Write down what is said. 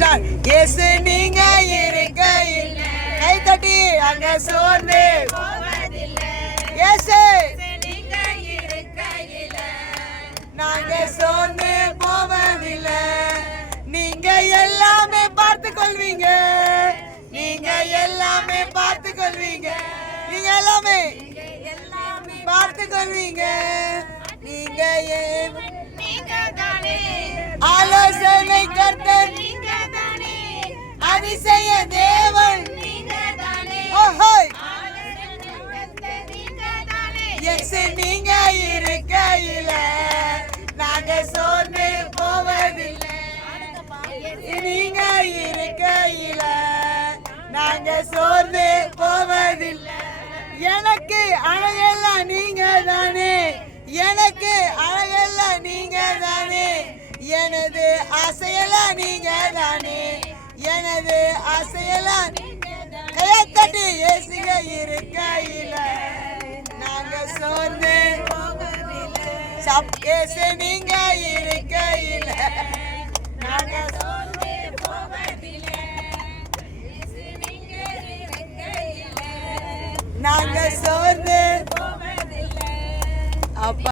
Start. இயேசு நீங்க இருக்கையில் கை தட்டி அங்க சோர்ந்து இயேசு நீங்க இருக்கையில் நாங்க சோர்ந்து போவதில்லை. நீங்க எல்லாமே பார்த்து கொள்வீங்க, நீங்க எல்லாமே பார்த்து கொள்வீங்க, நீங்க எல்லாமே பார்த்து கொள்வீங்க. நீங்க ஆலோசனை கர்த்தர், அதிசய தேவன், நீங்க இருக்கையில நாங்க சோர்ந்து போவதில்லை. நீங்க இருக்கையில நாங்க சோர்ந்து போவதில்லை. எனக்கு அழகெல்லாம் நீங்க தானே, எனக்கு அழகெல்லாம் நீங்க தானே, எனது ஆசையெல்லாம் நீங்க தானே, எனது ஆசையெல்லாம் கையை தட்டி இயேசுங்க இருக்கையில நாங்க சோர்ந்து இயேசு நீங்க இருக்கையில நாங்க சோர்ந்து போவதில்லை. நாங்க சோர்ந்து அப்பா